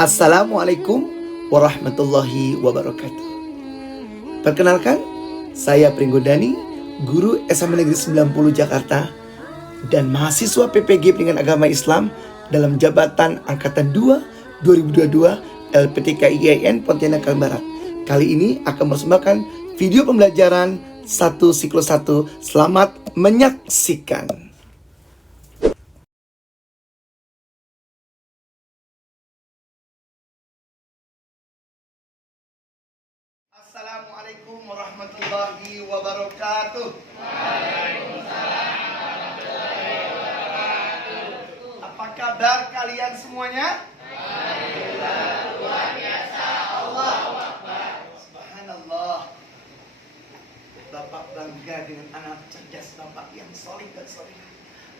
Assalamualaikum warahmatullahi wabarakatuh. Perkenalkan, saya Pringgodani, guru SMA Negeri 90 Jakarta dan mahasiswa PPG Pendidikan Agama Islam dalam Jabatan Angkatan 2 2022 LPTK IAIN Pontianak Barat. Kali ini akan mempersembahkan video pembelajaran 1 siklus 1. Selamat menyaksikan. Assalamualaikum warahmatullahi wabarakatuh. Waalaikumsalam warahmatullahi wabarakatuh. Apa kabar kalian semuanya? Alhamdulillah, luar biasa. Allahu Akbar. Subhanallah. Bapak bangga dengan anak cerdas Bapak yang solid dan solihah.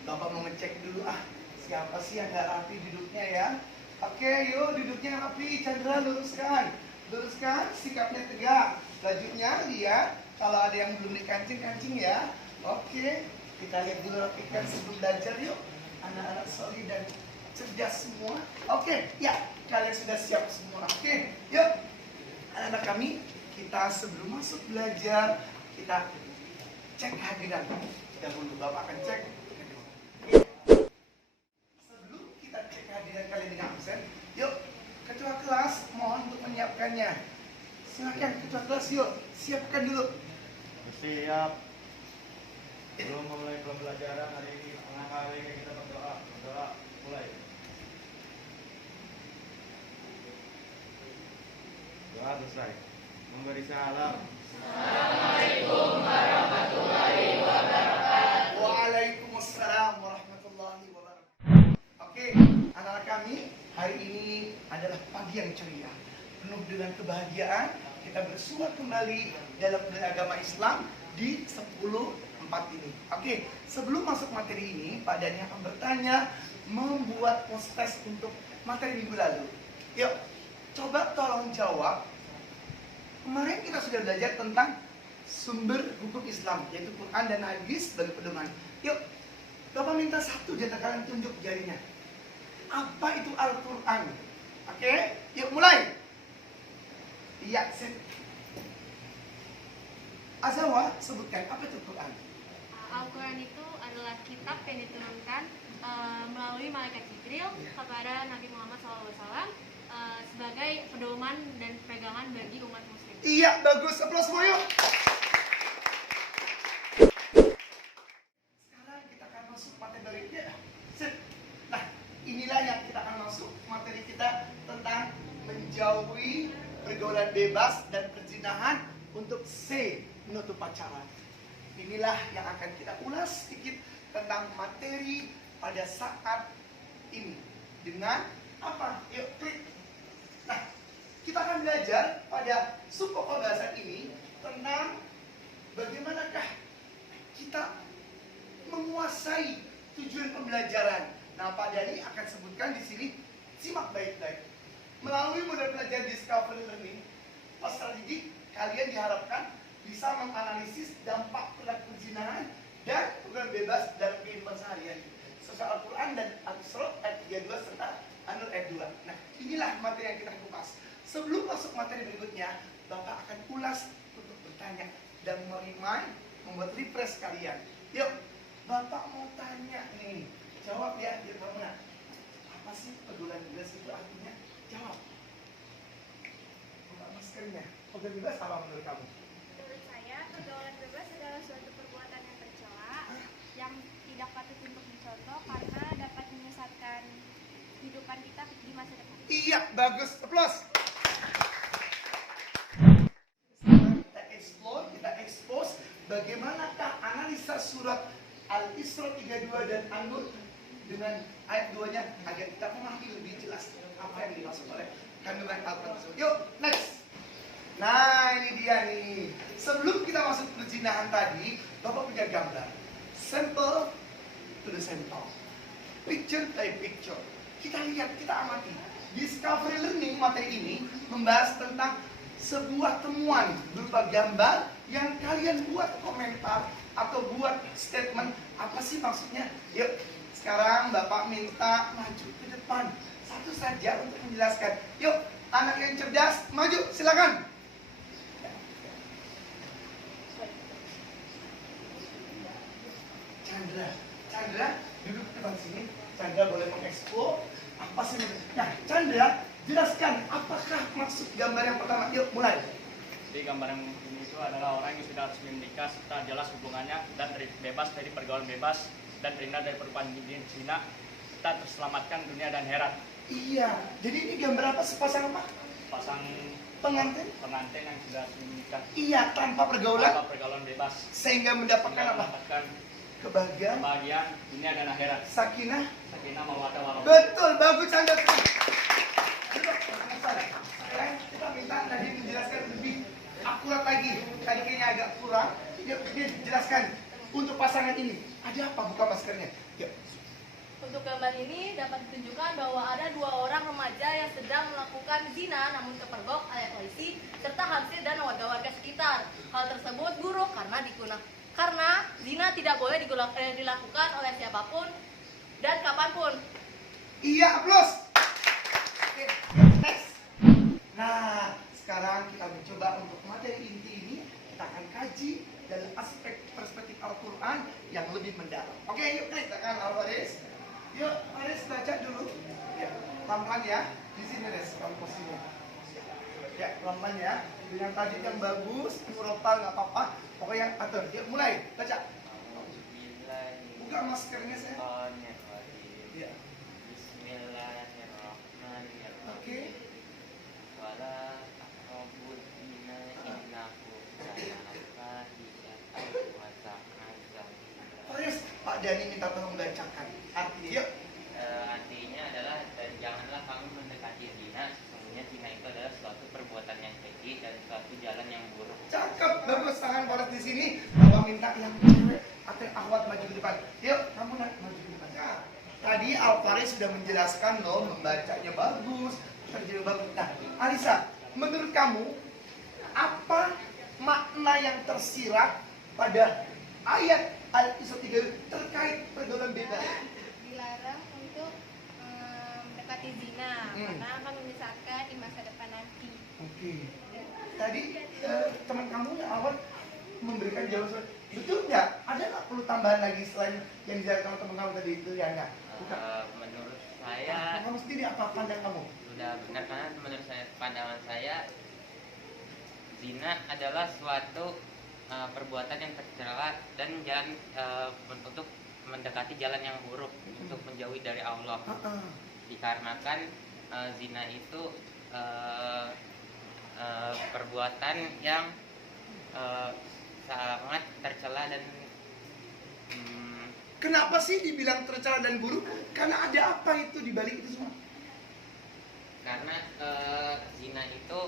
Bapak mau ngecek dulu siapa sih yang gak rapi duduknya ya. Oke, yuk duduknya rapi. Chandra luruskan, sikapnya tegak. Bajunya lihat, kalau ada yang belum dikancing-kancing ya. Oke, kita lihat dulu rapikan sebelum belajar yuk. Anak-anak solid dan cerdas semua. Oke, ya, kalian sudah siap semua. Oke, yuk anak-anak kami, kita sebelum masuk belajar, kita cek kehadiran. Dahulu Bapak akan cek. Sebelum kita cek kehadiran kalian dengan absen, yuk ketua kelas mohon untuk menyiapkannya. Silakan ketua kelas, yuk siapkan dulu. Siap. Belum memulai pembelajaran hari ini, tengah hari kita berdoa. Mulai. Doa selesai. Memberi salam. Assalamualaikum warahmatullahi wabarakatuh. Waalaikumsalam warahmatullahi wabarakatuh. Oke, anak-anak kami, hari ini adalah pagi yang ceria, penuh dengan kebahagiaan. Kita bersua kembali dalam budaya agama Islam di 10.4 ini. Oke, sebelum masuk materi ini, Pak Dani akan bertanya, membuat post-test untuk materi minggu lalu. Yuk, coba tolong jawab. Kemarin kita sudah belajar tentang sumber hukum Islam, yaitu Quran dan Hadis sebagai pedoman. Yuk, Bapak minta satu di antara kalian tunjuk jarinya. Apa itu Al-Quran? Oke, yuk mulai. Iya, Azawa, sebutkan apa itu Quran? Al-Quran itu adalah kitab yang diturunkan melalui malaikat Jibril kepada Nabi Muhammad SAW sebagai pedoman dan pegangan bagi umat muslim. Iya, bagus. Aplaus semua yuk. Sekarang kita akan masuk materi berikutnya. Nah, inilah yang kita akan masuk materi kita tentang menjauhi pergaulan bebas dan perzinahan untuk C, menutup pacaran. Inilah yang akan kita ulas sedikit tentang materi pada saat ini. Dengan apa? Yuk klik. Nah, kita akan belajar pada subpokok bahasan ini tentang bagaimanakah kita menguasai tujuan pembelajaran. Nah, Pak Dani akan sebutkan di sini, simak baik-baik. Melalui model pelajaran discovery learning, peserta didik kalian diharapkan bisa menganalisis dampak perilaku perzinahan dan pergaulan bebas dalam kehidupan sehari-hari sesuai Al-Quran dan Al-Isra ayat 32 serta An-Nur ayat 2. Nah, inilah materi yang kita kupas. Sebelum masuk materi berikutnya, Bapak akan ulas untuk bertanya dan membuat refresh kalian. Yuk, Bapak mau tanya nih, jawab ya, biar kamu nah. Apa sih pergaulan bebas itu artinya? Jawab. Buka maskernya. Pergaulan bebas apa menurut kamu? Menurut saya, pergaulan bebas adalah suatu perbuatan yang tercela yang tidak patut untuk dicontoh karena dapat menyesatkan kehidupan kita di masa depan. Iya, bagus. Aplaus. Sekarang kita explore, kita expose bagaimanakah analisa surat Al-Isra 32 dan An-Nur dengan ayat 2-nya agar kita memahami lebih jelas apa yang dimaksud oleh kandungan Al-Quran tersebut. Yuk, next. Nah, ini dia nih. Sebelum kita masuk perzinahan tadi, Bapak punya gambar. Simple to the simple. Picture by picture. Kita lihat, kita amati. Discovery learning materi ini membahas tentang sebuah temuan berupa gambar yang kalian buat komentar atau buat statement apa sih maksudnya. Yuk, sekarang Bapak minta maju ke depan satu saja untuk menjelaskan. Yuk, anak yang cerdas maju, silakan. Chandra, duduk di depan sini. Chandra boleh mengekspo apa sih? Nah, Chandra, jelaskan apakah maksud gambar yang pertama. Yuk, mulai. Jadi gambar yang ini itu adalah orang yang sudah resmi menikah serta jelas hubungannya dan bebas dari pergaulan bebas dan terhindar dari perbuatan zina, serta terselamatkan dunia dan akhirat. Iya, jadi ini gambar apa? Sepasang apa? Pasang Pengantin? pengantin yang sudah resmi menikah Iya, tanpa pergaulan tanpa pergaulan bebas, sehingga mendapatkan apa? mendapatkan Kebahagiaan, kebahagiaan dunia dan akhirat. sakinah. Sakinah mawaddah warahmah. Betul, bagus Chandra. Duduk, sekarang kita minta Nadine menjelaskan lebih akurat lagi. Tadi kayaknya agak kurang. Yuk, jelaskan untuk pasangan ini. Ada apa? Buka maskernya. Yuk. Untuk gambar ini dapat ditunjukkan bahwa ada dua orang remaja yang sedang melakukan zina namun kepergok oleh polisi serta hansip dan warga-warga sekitar. Hal tersebut buruk karena zina tidak boleh dilakukan oleh siapapun dan kapanpun. Iya, aplaus. Oke, next. Nah, sekarang kita mencoba untuk materi inti ini kita akan kaji dalam aspek perspektif Al-Quran yang lebih mendalam. Oke, yuk kita akan Al-Faris. Yuk, Faris baca dulu. Ya, pelan-pelan ya. Di sini Res, kamu posisinya. Ya, pelan-pelan ya. Yang tadi yang bagus, murotal nggak apa-apa. Pokoknya atur. Yuk, mulai baca. Buka maskernya saya. Ya. Bismillahirrahmanirrahim. Oke. Wala taqrabuz zina innahu kana fahishatan wa sa'a sabila. Faris, Pak Dani minta tolong bacakan. Artinya, yuk. Artinya adalah dan janganlah kamu mendekati zina. Sesungguhnya zina itu adalah suatu perbuatan yang keji dan suatu jalan yang buruk. Cakep, bagus. Tangan Faris di sini. Bapak minta yang cewek atau yang akhwat maju ke depan. Yuk, kamu nak maju ke depan. Nah, tadi Al-Faris sudah menjelaskan loh, membacanya bagus, terjemah bagus. Nah, Alisa, menurut kamu apa makna yang tersirat pada ayat Al-Isra 3 terkait pergaulan bebas? Dilarang untuk mendekati zina karena akan menyesatkan di masa depan nanti. Oke. Tadi teman kamu yang awal memberikan jawaban, betul nggak? Ada nggak perlu tambahan lagi selain yang dijelaskan teman kamu tadi itu ya nggak? Bukan. Menurut saya Kamu sendiri apa pandang kamu? sudah benar karena menurut saya pandangan saya zina adalah suatu perbuatan yang tercela dan jalan untuk mendekati jalan yang buruk untuk menjauhi dari Allah. Dikarenakan zina itu perbuatan yang sangat tercela dan Kenapa sih dibilang tercela dan buruk? Karena ada apa itu di balik itu semua? karena zina itu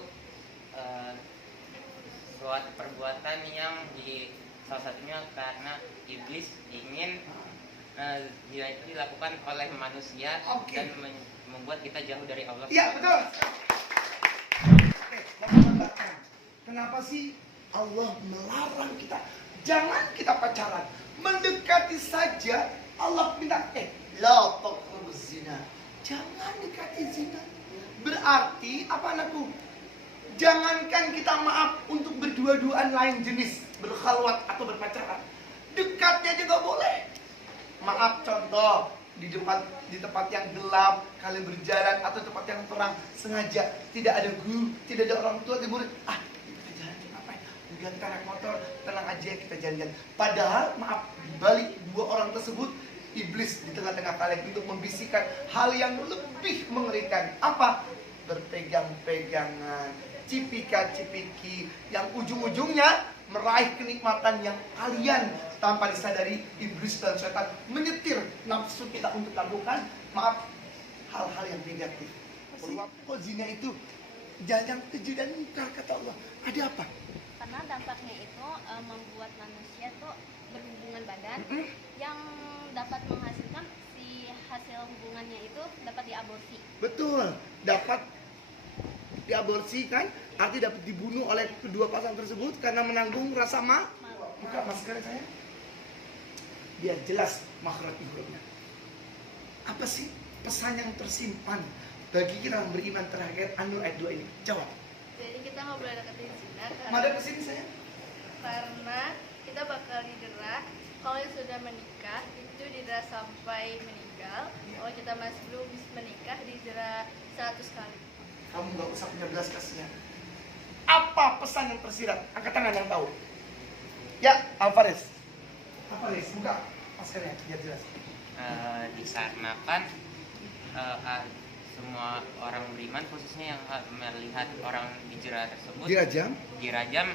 suatu perbuatan yang salah satunya karena iblis ingin zina itu dilakukan oleh manusia. Oke. Dan membuat kita jauh dari Allah. Iya, betul. Oke, mau menambahkan. Kenapa sih Allah melarang kita? Jangan kita pacaran. Mendekati saja Allah minta, la taqrabuz zina. Jangan dekati zina. Berarti apa anakku? Jangankan kita maaf untuk berdua-duaan lain jenis, berkhalwat atau berpacaran. Dekatnya juga boleh. Maaf contoh, di tempat yang gelap kalian berjalan atau tempat yang terang sengaja tidak ada guru, tidak ada orang tua, murid. Kita jalan ngapain? Ganti naik motor, tenang aja kita jalan-jalan. Padahal maaf, di balik dua orang tersebut iblis di tengah-tengah kalian untuk membisikkan hal yang lebih mengerikan. Apa? Berpegang-pegangan, cipika-cipiki, yang ujung-ujungnya meraih kenikmatan yang kalian tanpa disadari iblis dan setan menyetir nafsu kita untuk lakukan maaf hal-hal yang negatif. Kok zina itu jangan keji dan mungkar kata Allah. Ada apa? karena dampaknya itu membuat manusia tuh berhubungan badan yang dapat menghasilkan si hasil hubungannya itu dapat diaborsi. Betul, dapat diaborsi kan, artinya dapat dibunuh oleh kedua pasangan tersebut karena menanggung rasa Malu. buka masker saya biar jelas makhraj ihromnya. Apa sih pesan yang tersimpan bagi kita yang beriman terhadap An-Nur ayat 2 ini? Jawab. Jadi kita nggak boleh deketin zina Madam kesini saya. karena kita bakal didera. Kalau yang sudah menikah itu didera sampai meninggal. Kalau kita masih belum menikah didera 100 kali. Kamu nggak usah punya belas kasihan. Apa pesan yang tersirat? Angkat tangan yang tahu. Ya, Alvarez. Alvarez, buka maskernya biar jelas. Dikarenakan semua orang beriman khususnya yang melihat orang dijera tersebut dirajam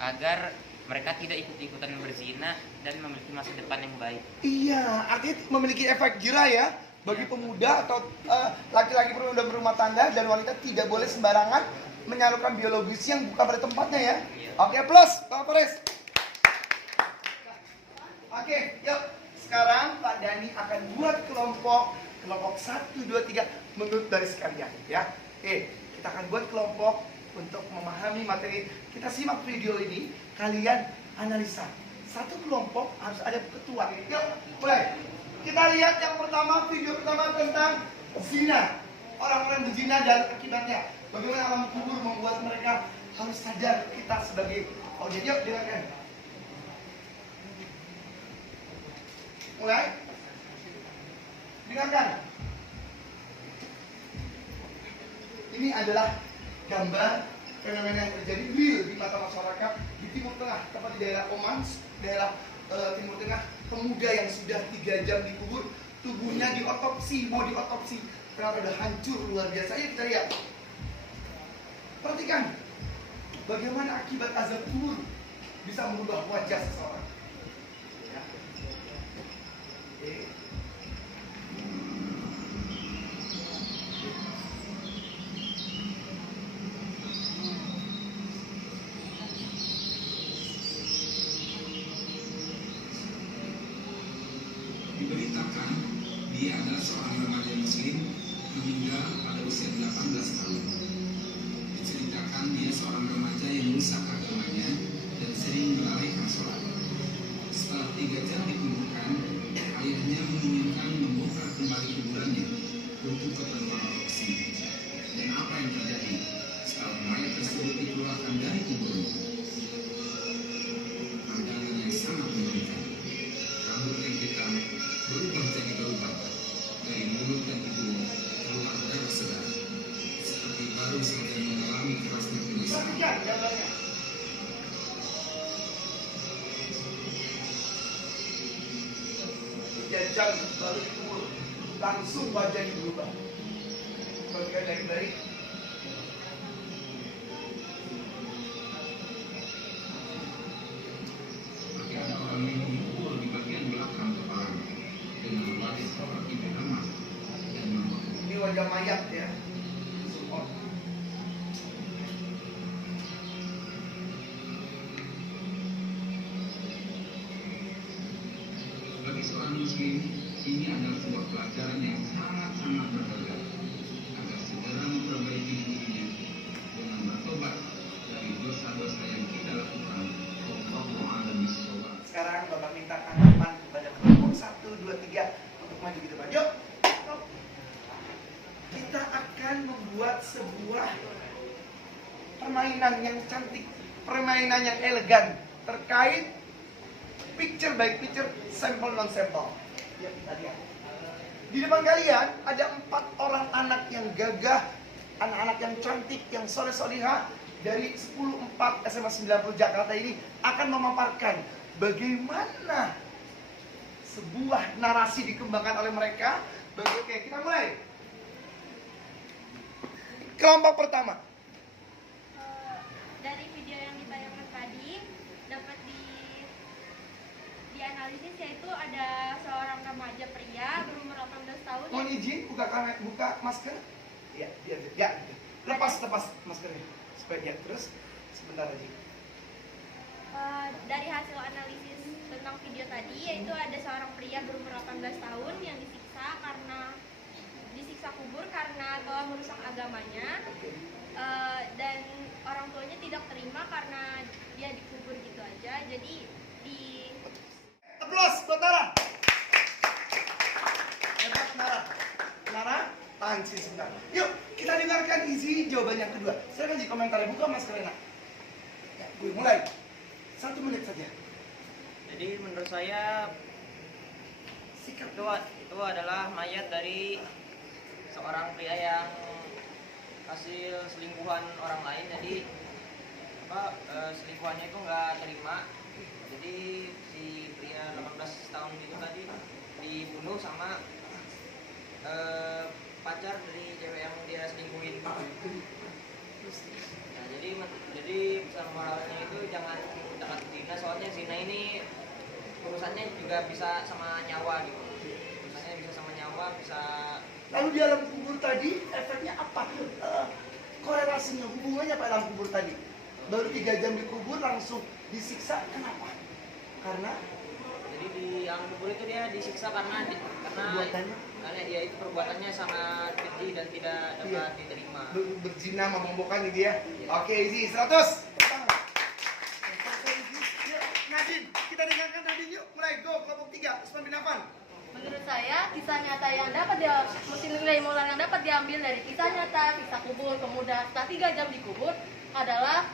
agar mereka tidak ikut-ikutan berzina dan memiliki masa depan yang baik. Iya, artinya memiliki efek jerah ya bagi pemuda atau laki-laki pemuda berumah tangga dan wanita tidak boleh sembarangan menyalurkan biologis yang bukan pada tempatnya ya. Iya. Oke, plus Pak Alvarez. Oke, yuk. Sekarang Pak Dani akan buat kelompok 1, 2, 3 menurut dari sekalian ya. Oke, kita akan buat kelompok untuk memahami materi. Kita simak video ini, kalian analisa. Satu kelompok harus ada ketua. Yuk, mulai. Kita lihat yang pertama, video pertama tentang zina. Orang-orang berzina dan akibatnya. Bagaimana alam kubur membuat mereka harus sadar kita sebagai audiens. Yuk, dengarkan. Mulai. Dengarkan. Ini adalah gambar fenomena yang terjadi real di mata masyarakat di Timur Tengah, tepat di daerah Oman, daerah Timur Tengah. Pemuda yang sudah 3 jam dikubur, tubuhnya diotopsi, mau diotopsi, ternyata sudah hancur luar biasa. Ayo kita lihat. Perhatikan bagaimana akibat azab kubur bisa merubah wajah seseorang. Ya. Oke. Diberitakan dia adalah seorang remaja muslim meninggal pada usia 18 tahun. Diceritakan dia seorang remaja yang rusak agamanya dan sering melalaikan sholat. Setelah 3 jam dikuburkan, ayahnya menginginkan membongkar kembali kuburannya untuk keperluan otopsi. Dan apa yang terjadi setelah mayat tersebut dikeluarkan dari kuburnya? Pandangan yang sangat mengerikan. Rambut yang hitam berubah jadi berubah. Dari mulut dan hidung keluar darah segar, seperti baru saja mengalami kerasnya penyiksaan. Perhatikan gambarnya. Jam baru dikubur, langsung wajahnya berubah. Bagian yang baik. Maka ada orang yang dikubur di bagian belakang kepalanya dengan membatik seperti emas dan mambut. Ini wajah mayat ya. Support. Bagi seorang muslim, ini adalah sebuah pelajaran yang sangat-sangat berharga agar segera memperbaiki dirinya dengan bertobat dari dosa-dosa yang kita lakukan. Wallahu a'lam bishawab. Sekarang Bapak minta tanggapan kepada kelompok 1, 2, 3 untuk maju ke depan. Yuk. Kita akan membuat sebuah permainan yang cantik, permainan yang elegan terkait picture by picture, sampel non sampel. Ya, kita lihat. Di depan kalian ada 4 orang anak yang gagah, anak-anak yang cantik, yang soleh-solihah dari 10-4 SMA 90 Jakarta ini akan memaparkan bagaimana sebuah narasi dikembangkan oleh mereka. Oke, kita mulai. Kelompok pertama. Dari video yang ditayangkan tadi dapat dianalisis, yaitu ada seorang remaja pria berumur 18 tahun Mohon izin buka masker. Ya, ya. Lepas maskernya. Supaya dia terus sebentar lagi. tentang video tadi, yaitu ada seorang pria berumur 18 tahun yang disiksa kubur karena telah merusak agamanya. Dan orang tuanya tidak terima karena dia dikubur gitu aja. Jadi Aplaus buat Nara. Hebat Nara. Nara, tahan sih sebentar. Yuk, kita dengarkan isi jawaban yang kedua. Silakan di komentar, buka masker enak. Ya, gue mulai. 1 menit saja. Jadi menurut saya Sikap. itu adalah mayat dari seorang pria yang hasil selingkuhan orang lain. Jadi selingkuhannya itu nggak terima. Jadi si pria 18 tahun itu tadi dibunuh sama pacar dari cewek yang dia selingkuhin. Nah, jadi pesan moralnya itu jangan dekat zina, soalnya zina ini urusannya juga bisa sama nyawa gitu. Urusannya bisa sama nyawa, bisa. Lalu di alam kubur tadi efeknya apa? Korelasinya, hubungannya apa alam kubur tadi? Baru 3 jam dikubur langsung disiksa, kenapa? Karena Jadi di alam kubur itu dia disiksa karena perbuatannya dia itu perbuatannya sangat keji dan tidak dapat diterima. berzina, memabukkan ini dia. Oke, Izzy 100. Yuk, Nadine, kita dengarkan Nadine yuk. Mulai go kelompok 3, Usman bin Affan. Menurut saya, kisah nyata yang dapat nilai moral yang dapat diambil dari kisah nyata, kisah kubur pemuda setelah 3 jam dikubur adalah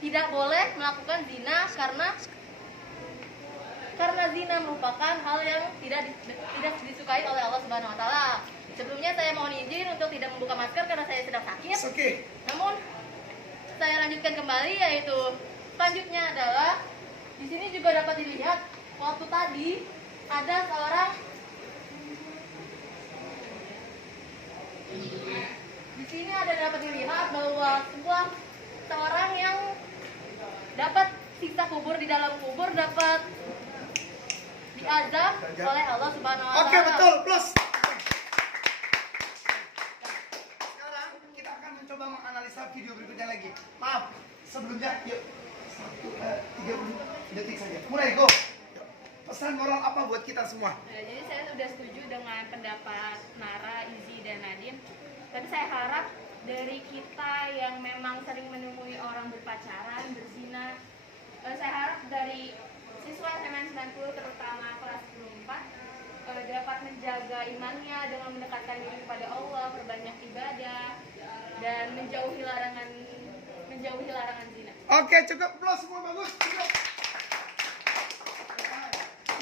tidak boleh melakukan zina karena zina merupakan hal yang tidak disukai oleh Allah Subhanahu wa taala. Sebelumnya saya mohon izin untuk tidak membuka masker karena saya sedang sakit. Oke. Namun saya lanjutkan kembali, yaitu selanjutnya adalah di sini juga dapat dilihat waktu tadi ada seorang di sini dapat dilihat bahwa seorang yang dapat siksa kubur di dalam kubur dapat diazab oleh Allah Subhanahu wa taala. Oke, betul, plus. Sekarang kita akan mencoba menganalisa video berikutnya lagi. Maaf, sebelumnya yuk 30 detik saja. Mulai go. Yuk. Pesan moral apa buat kita semua? Jadi saya sudah setuju dengan pendapat Nara, Izzy, dan Nadine. Tapi saya harap dari kita yang memang sering menemui orang berpacaran, berzina, saya harap dari siswa SMA 90 terutama kelas 14 dapat menjaga imannya dengan mendekatkan diri kepada Allah, perbanyak ibadah, dan menjauhi larangan zina. Oke, cukup, plus, semua bagus. Cukup.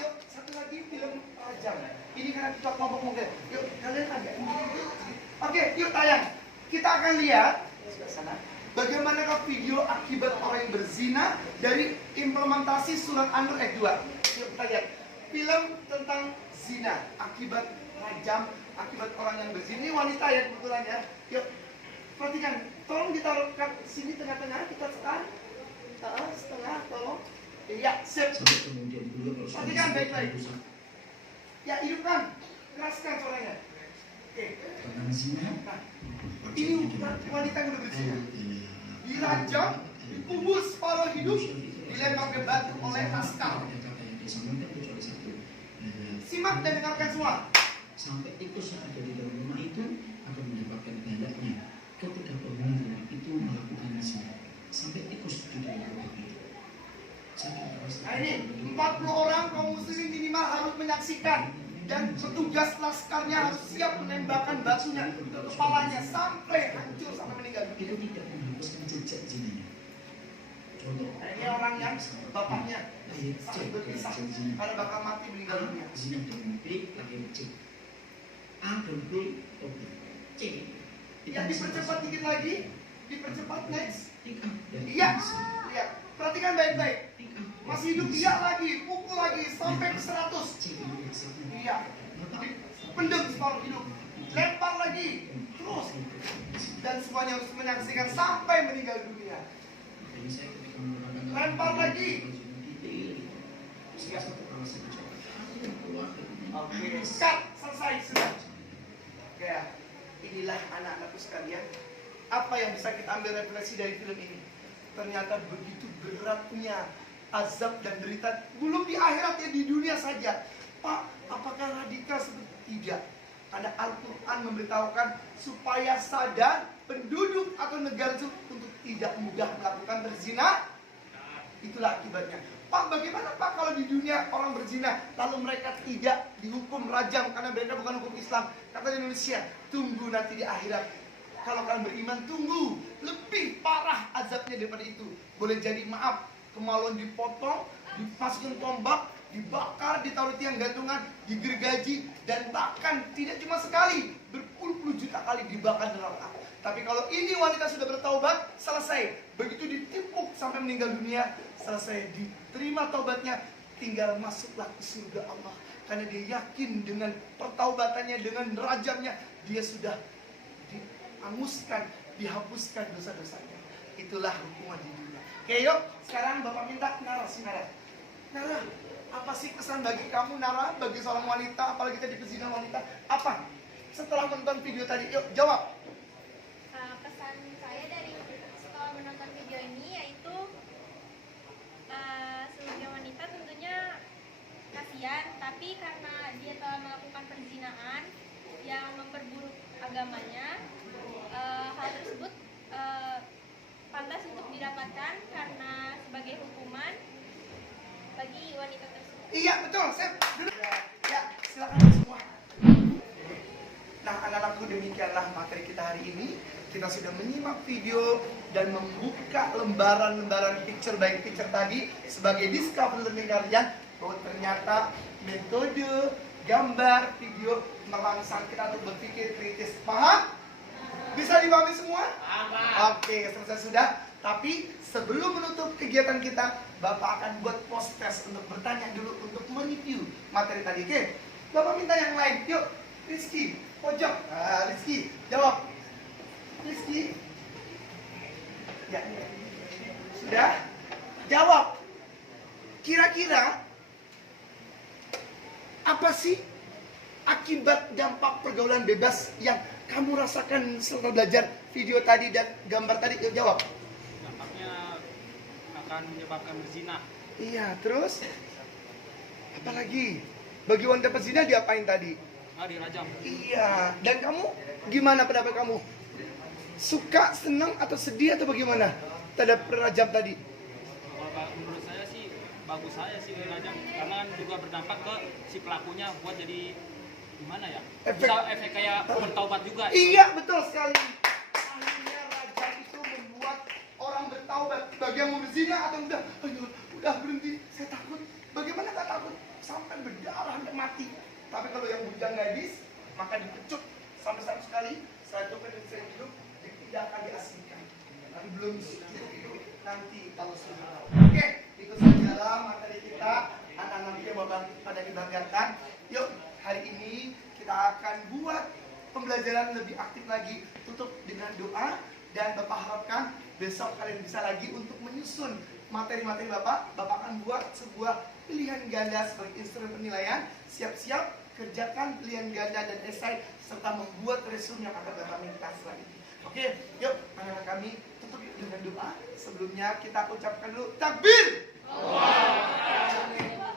Yuk, satu lagi film Rajam. Ini karena kita kelompok mungkin. Yuk, kalian agak. Oke, yuk tayang. Kita akan lihat sebelah sana bagaimanakah video akibat orang yang berzina dari implementasi surat An-Nur ayat 2. Yuk kita lihat film tentang zina akibat rajam, akibat orang yang berzina. Ini wanita ya kebetulan ya. Yuk perhatikan, tolong ditaruhkan sini tengah-tengah, kita sekarang setengah, tolong. Iya, sip. Perhatikan baik-baik. Ya, hidupkan, keraskan suaranya. Oke. Nah, ini wanita yang udah berzina. Dirajam, dikubur separuh hidup, dilempar ke batu oleh Laskar. Simak dan dengarkan semua. Sampai tikus yang ada di dalam rumah itu akan mendapatkan baliknya ketika penghuni itu melakukan zina. Sampai tikus di dalam rumah itu. Nah ini 40 orang kaum muslimin minimal harus menyaksikan. Dan petugas laskarnya harus siap menembakkan batunya ke kepalanya sampai hancur, sampai meninggal. Itu tidak menghapuskan jejak zinanya. Contoh, ini orang yang bapaknya sampai berpisah karena bakal mati meninggal dunia. Zina dengan B, lahir C. A dan B, C. Ya dipercepat dikit lagi, dipercepat next. Tiga. Iya, lihat, perhatikan baik-baik. Masih hidup dia lagi, pukul lagi sampai ke 100. Iya, pendem separuh hidup, lempar lagi, terus. Dan semuanya harus menyaksikan sampai meninggal dunia. Lempar lagi. Oke, cut, selesai sudah. Oke, inilah anak-anakku sekalian. Apa yang bisa kita ambil refleksi dari film ini? Ternyata begitu beratnya azab dan derita. Belum di akhirat ya, di dunia saja. Pak, apakah radikal seperti tidak? Karena Al-Quran memberitahukan supaya sadar penduduk atau negara itu untuk tidak mudah melakukan berzina. Itulah akibatnya. Pak, bagaimana Pak kalau di dunia orang berzina lalu mereka tidak dihukum rajam karena mereka bukan hukum Islam? Kata Indonesia, tunggu nanti di akhirat. Kalau kalian beriman, tunggu. Lebih parah azabnya daripada itu. Boleh jadi, maaf, kemaluan dipotong, dimasukin tombak, dibakar, ditaruh tiang gantungan, digergaji, dan bahkan tidak cuma sekali, berpuluh-puluh juta kali dibakar neraka. Tapi kalau ini wanita sudah bertaubat, selesai. Begitu ditimpuk sampai meninggal dunia, selesai, diterima taubatnya, tinggal masuklah ke surga Allah. Karena dia yakin dengan pertaubatannya, dengan rajamnya, dia sudah dihanguskan, dihapuskan dosa-dosanya. Itulah hukuman di dunia. Oke, yuk, sekarang Bapak minta Nara, si Nara. Nara, apa sih kesan bagi kamu, Nara, bagi seorang wanita, apalagi tadi perzinahan wanita? Apa? Setelah menonton video tadi, yuk jawab. Kesan saya dari setelah menonton video ini yaitu sebagai wanita tentunya kasihan, tapi karena dia telah melakukan perzinahan yang memperburuk agamanya, hal tersebut pantas untuk didapatkan karena sebagai hukuman bagi wanita tersebut. Iya, betul. Saya duduk. Ya, silakan semua. Nah, anak-anakku, demikianlah materi kita hari ini. Kita sudah menyimak video dan membuka lembaran-lembaran picture by picture tadi sebagai discovery learning kalian bahwa ternyata metode gambar video merangsang kita untuk berpikir kritis. Paham? Bisa dipahami semua? Oke, selesai sudah. Tapi sebelum menutup kegiatan kita, Bapak akan buat post test untuk bertanya dulu, untuk mereview materi tadi. Oke? Bapak minta yang lain. Yuk, Rizky, pojok. Rizky, jawab. Rizky. Ya. Sudah? Jawab. Kira-kira apa sih akibat dampak pergaulan bebas yang kamu rasakan setelah belajar video tadi dan gambar tadi? Yuk jawab. Dampaknya akan menyebabkan berzina. Iya, terus? Apalagi? Bagi wanita pezina diapain tadi? Dirajam. Iya, dan kamu gimana pendapat kamu? Suka, senang, atau sedih, atau bagaimana terhadap rajam tadi? Kalau menurut saya sih bagus saya sih dirajam, karena kan juga berdampak ke si pelakunya buat jadi gimana ya? Efek kayak bertaubat juga. Iya, betul sekali. Akhirnya rajam itu membuat orang bertaubat. Bagi yang mau berzina atau udah berhenti, saya takut. Bagaimana gak takut? Sampai berdarah sampai mati. Tapi kalau yang bujang gadis, maka dipecut sampai 100 kali. Saya coba dan saya hidup, tidak akan diasingkan. Tapi belum cukup itu, nanti kalau sudah tahu. Oke, itu sajalah materi kita. Anak-anak kita bakal pada dibanggakan. Yuk, hari ini kita akan buat pembelajaran lebih aktif lagi. Tutup dengan doa. Dan Bapak harapkan besok kalian bisa lagi untuk menyusun materi-materi Bapak. Bapak akan buat sebuah pilihan ganda sebagai instrumen penilaian. Siap-siap kerjakan pilihan ganda dan esai serta membuat resume yang akan Bapak minta selanjutnya. Oke, yuk anak-anak kami tutup dengan doa. Sebelumnya kita ucapkan dulu takbir.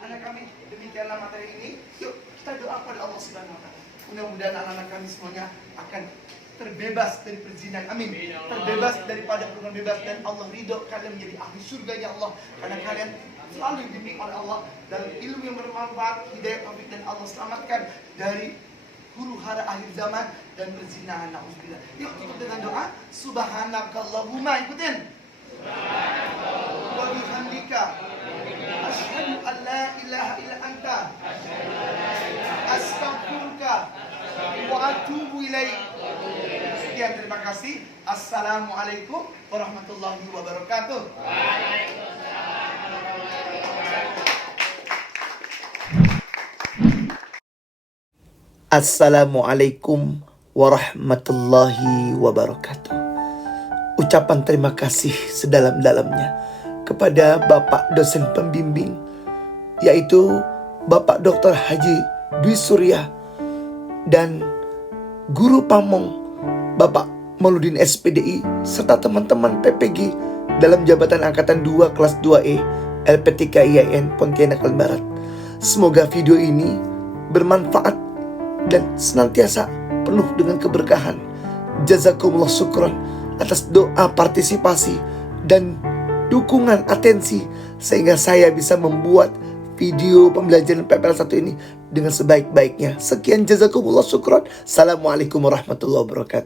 Anak kami, demikianlah materi ini. Yuk kita doa kepada Allah Subhanahu wa Ta'ala. Mudah-mudahan anak-anak kami semuanya akan terbebas dari perzinahan, amin. Terbebas daripada perbuatan bebas, dan Allah ridho kalian menjadi ahli surganya Allah, karena kalian selalu dibimbing oleh Allah dalam ilmu yang bermanfaat, hidayah, taufik, dan Allah selamatkan dari huru hara akhir zaman dan perzinahan. Nauzubillah. Yuk ikut dengan doa. Subhanakallahumma, ikutin. Wa bihamdika asyhadu an la ilaha illa anta astaghfiruka wa atubu ilaik. Sekian, terima kasih. Assalamualaikum warahmatullahi wabarakatuh. Assalamualaikum warahmatullahi wabarakatuh. Ucapan terima kasih sedalam-dalamnya kepada Bapak dosen pembimbing, yaitu Bapak Dr. Haji Dwi Surya, dan Guru Pamong Bapak Mauludin SPDI, serta teman-teman PPG dalam jabatan Angkatan 2 kelas 2E LP3 IAIN Pontianak Barat. Semoga video ini bermanfaat dan senantiasa penuh dengan keberkahan. Jazakumullah syukran atas doa, partisipasi, dan dukungan atensi sehingga saya bisa membuat video pembelajaran PPL 1 ini dengan sebaik-baiknya. Sekian, jazakumullah syukran. Assalamualaikum warahmatullahi wabarakatuh.